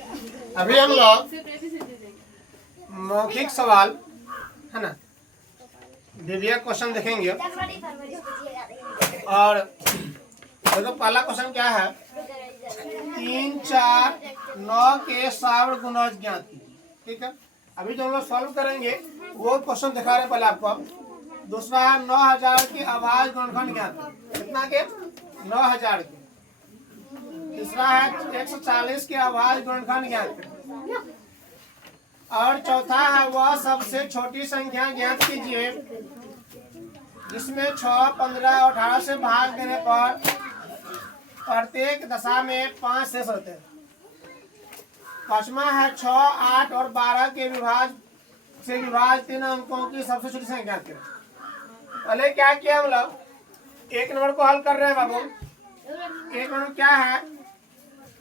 अभी हम लोग मौखिक सवाल है ना, विविया क्वेश्चन देखेंगे। और देखो पहला क्वेश्चन क्या है, 3, 4, 9 के सावर्ण गुणज ज्ञात कीजिए। ठीक है, अभी जो हम लोग सॉल्व करेंगे वो क्वेश्चन दिखा रहे हैं पहले आपको। दूसरा है 9000 की आवाज गुणनखंड ज्ञात कीजिए। कितना के? 9000 के। तीसरा है 140 की आवाज गुणनखंड ज्ञात कीजिए। और चौथा है वह सबसे छोटी संख्या ज्ञात कीजिए जिसमें 6, 15 और 18 से भाग देने पर प्रत्येक दशा में 5 शेष होते हैं। पांचवा है 6, 8 और 12 के विभाज्य 3 अंकों की सबसे छोटी संख्या ज्ञात करें। पहले क्या किया हम लोग, एक नंबर को हल कर रहे हैं बाबू। एक नंबर क्या है,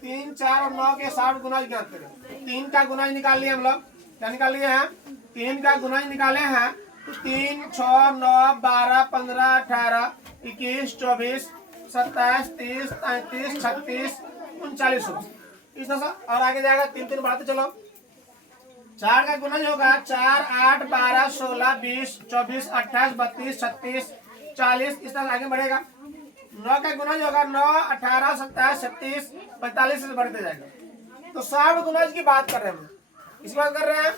3, 4 और 9 के सावर्ण गुणज ज्ञात करें। 3 का गुणज निकाल लिया हम लोग। क्या निकाल लिए हैं? 3 का गुणज निकाले हैं तो 3, 6, 9, 12, 15, 18, 21, 24, 27, 30, 33, 36, 39 होगा इस तरह से। और आगे जाएगा 3 3 बढ़ाते चलो। 4 का गुणज होगा 4, 8, 12, 16, 20, 24, 28, 32, 36, 40 इस तरह से आगे बढ़ेगा। 9 का गुणज होगा 9, 18, 27, 36, 45 से बढ़ते जाएगा। तो सावर्ण गुणज की बात कर रहे हैं हम। किस बात कर रहे हैं?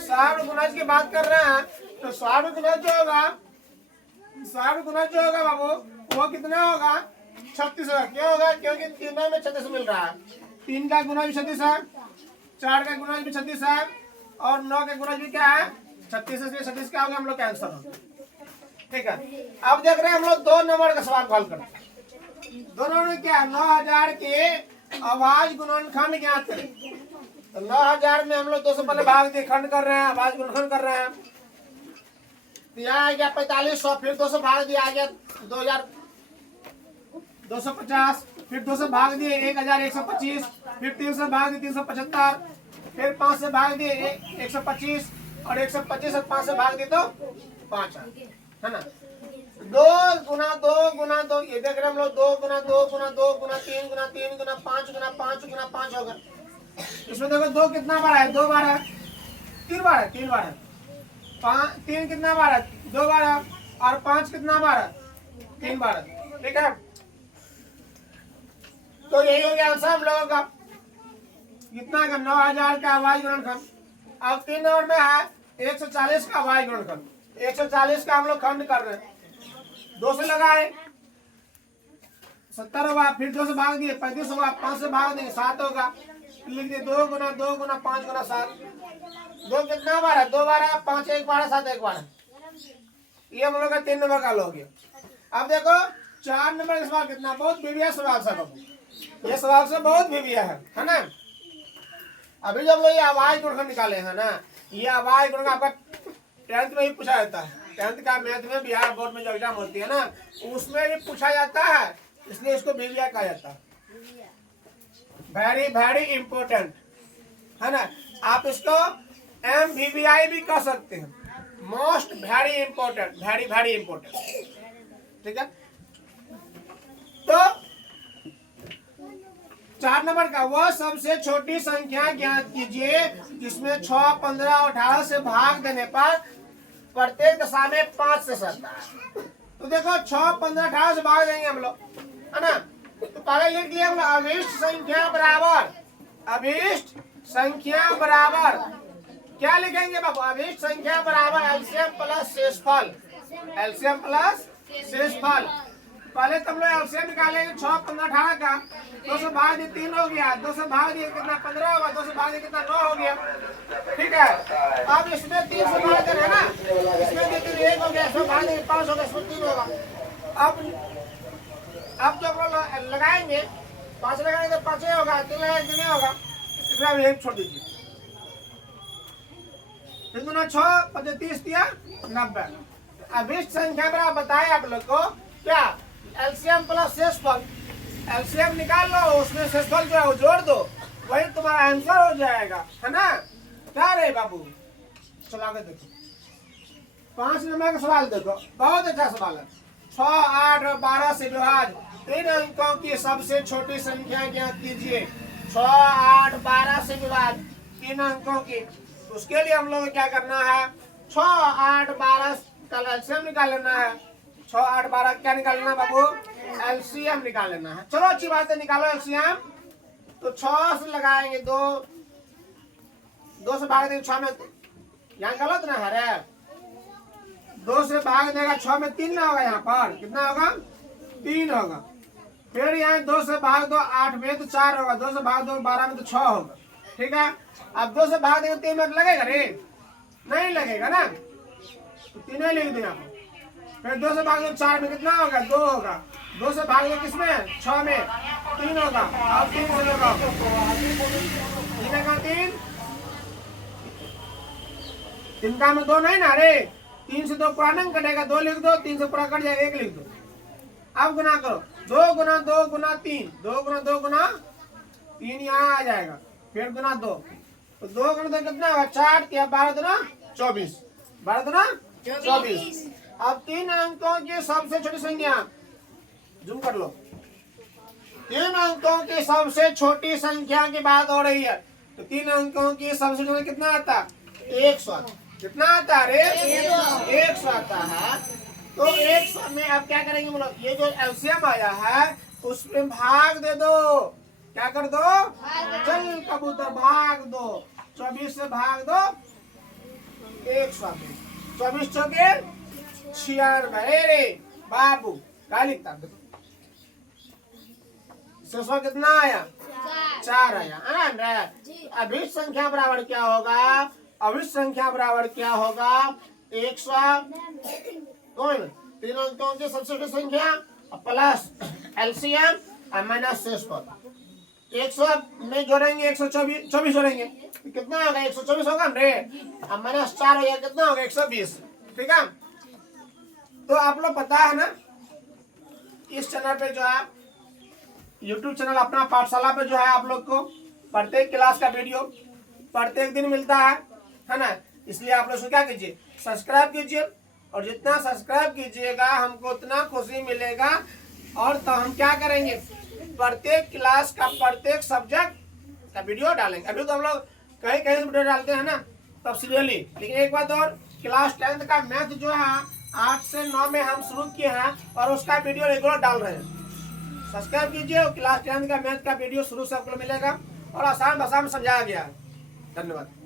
सावर्ण गुणज की बात कर रहे हैं। तो सावर्ण गुणज जो होगा, सावर्ण गुणज जो होगा बाबू वो कितना होगा? 36 होगा। क्यों होगा? क्योंकि तीनों में 36 मिल रहा है। 3 का गुणज भी 36 है, 4 का गुणज भी 36 है और 9 का गुणज भी क्या है? 36 है। 36 क्या होगा हम लोग का आंसर होगा। ठीक है, अब देख रहे हैं हम लोग 2 नंबर का सवाल हल करते हैं। 2 नंबर में क्या है, 9000 के आवाज गुणनखंड ज्ञात करें। तो 9000 में हम लोग 2 से पहले भाग दिए, खंड कर रहे हैं, आवाज गुणनखंड कर रहे हैं। तो यहाँ आ गया 4500, फिर 2 से भाग दिया आ गया 2250, फिर 2 से भाग दिए 1125, फिर 3 से भाग दिए 375, फिर 5 से भाग दिए 125 और 125 और 5 से भाग दिए तो 5 है ना। 2 गुना 2 गुना 2 ये देख रहे हैं हम लोग। 2 गुना 2 गुना 2 गुना 3 गुना 3 गुना 5 गुना 5 गुना 5 होगा। इसमें देखो 2 कितना बार है? 2 बार है। 3 बार है? 3 बार है। 3 कितना बार है? 2 बार है। और 5 कितना बार है? 3 बार है। ठीक है, तो यही हो गया आंसर हम लोगों का। कितना का? 9000 का आवाज गुणनखंड। अब 3 नंबर में है 140 का आवाज गुणनखंड। 140 का हम लोग खंड कर रहे हैं। 2 से लगाए 70 होगा, फिर 2 से भाग दिए 35 होगा, 5 से भाग दिए 7 होगा। लिख दिए 2 गुना 2 गुना 5 गुना 7। 2 कितना बार है? 2 बार है। 5 एक बार है, 7 एक बार है। ये हम लोग का 3 नंबर का हल हो गया। अब देखो 4 नंबर का सवाल कितना बहुत भिविया सवाल सब। ये सवाल से बहुत भिविया है ना। अभी जब लोग ये आवाज गुणनखंड निकाले हैं ना, ये आवाज गुणनखंड आपका 10th में ही पूछा जाता है। 10th का मैथ में बिहार बोर्ड में जो एग्जाम होती है ना उसमें भी पूछा जाता है, इसलिए इसको भिविया कहा जाता है। वेरी वेरी इंपॉर्टेंट है ना। आप इसको MVVI भी कह सकते हैं, most very important, very very important. ठीक है, तो 4 नंबर का वह सबसे छोटी संख्या ज्ञात कीजिए जिसमें 6, 15 और 18 से भाग देने पर प्रत्येक दशा में 5 से सकता है। तो देखो 6, 15, 18 से भाग देंगे हम लोग है ना। तो पहले लिख लिया हम लोग अभिष्ट संख्या बराबर, अभिष्ट संख्या बराबर क्या लिखेंगे बाबू? अभिष्ट संख्या बराबर एलसीएम प्लस शेषफल। एलसीएम प्लस शेषफल। पहले तुम लोग एलसीएम निकालेंगे 6, 15, 18 का। 2 से भाग दिए 3 हो गया, 2 से भाग दिए कितना 15 होगा, 2 से भाग दिए कितना 9 हो गया। ठीक है, अब इसमें 3 से भाग देना है ना, इसमें देखिए 1 हो गया, इसमें भाग दिए 5 हो गया, इसमें 3 होगा। अब जब लोग लगाएंगे 5 लगाएंगे तो 5 होगा, 3 लगाएंगे 3 होगा, इसमें अब 1 छोड़ दीजिए। 3 गुना 6 35 दिया 90। अभिष्ट संख्या बराबर बताए आप लोग को क्या? एलसीएम प्लस शेषफल। एलसीएम निकाल लो, उसमें शेषफल जो है वो जोड़ दो, वही तुम्हारा आंसर हो जाएगा है ना। क्या रे बाबू, चलो आगे देखो। 5 नंबर का सवाल देखो, बहुत अच्छा सवाल है। 6, 8 और 12 से विभाज्य 3 अंकों की सबसे छोटी संख्या ज्ञात कीजिए। 6, 8, 12 से के बाद 3 अंकों की, उसके लिए हम लोग क्या करना है, 6, 8, 12 का एलसीएम निकाल लेना है। 6, 8, 12 क्या निकालना बाबू, एलसीएम निकाल लेना है। चलो अच्छी बात है, निकालो एलसीएम। तो 6 से लगाएंगे 2 से भाग देंगे 6 में, यहाँ गलत ना है, 2 से भाग देगा 6 में 3 ना होगा, यहाँ पर कितना होगा, 3 होगा। फिर यहाँ 2 से भाग दो 8 में तो 4 होगा, 2 से भाग दो 12 में तो 6 होगा, ठीक है। अब 2 से भाग देंगे 3 मिनट लगेगा रे, नहीं लगेगा ना, तो 3 ही लिख दो यहाँ पर। फिर 2 से भाग दो 4 में कितना होगा, 2 होगा। 2 से भाग दो किसमें, 6 में, 3 होगा। अब 3 से लगाओ, 3 का में 2 नहीं ना रे, 3 से 2 पुराना कटेगा, 2 लिख दो, 3 से पूरा कट जाएगा, 1 लिख दो। अब गुना करो, 2 गुना 2 गुना 3, 2 गुना 2 गुना 3 यहाँ आ जाएगा। फिर गुना 2, तो 2 गुना 2 कितना होगा, 4, 12 दुना 24, 12 दुना 24। अब 3 अंकों की सबसे छोटी संख्या, जूम कर लो, 3 अंकों की सबसे छोटी संख्या की बात हो रही है। तो 3 अंकों की सबसे छोटी कितना आता है, 100। कितना आता है रे, 100 आता है। तो 100 में अब क्या करेंगे बोलो, ये जो एलसीएम आया है उसमें भाग दे दो, क्या कर दो, चल कबूतर भाग दो, 24 से भाग दो 100 में, 24 चौके 96। रे बाबू क्या लिखता, 100 कितना आया, 4 आया। अभी संख्या बराबर क्या होगा, अभी संख्या बराबर क्या होगा, 100 कौन, 3 अंकों की सबसे छोटी संख्या प्लस एलसीएम और माइनस शेष पद। 100 में जोड़ेंगे 124 जोड़ेंगे, कितना होगा, 124 होगा रे, और माइनस 4 हो गया, कितना होगा, 120, ठीक है। तो आप लोग पता है ना, इस चैनल पे जो है YouTube चैनल अपना पाठशाला पे जो है आप लोग को प्रत्येक क्लास का वीडियो प्रत्येक दिन मिलता है ना। इसलिए आप लोग क्या कीजिए, सब्सक्राइब कीजिए, और जितना सब्सक्राइब कीजिएगा हमको उतना खुशी मिलेगा। और तो हम क्या करेंगे, प्रत्येक क्लास का प्रत्येक सब्जेक्ट का वीडियो डालेंगे। अभी तो हम लोग कहीं कहीं वीडियो डालते हैं ना तफसीली, लेकिन एक बात और, क्लास 10th का मैथ जो है 8 से 9 में हम शुरू किए हैं और उसका वीडियो रेगुलर डाल रहे हैं। सब्सक्राइब कीजिए और क्लास 10th का मैथ का वीडियो शुरू से आपको मिलेगा और आसान भाषा में समझाया गया है। धन्यवाद।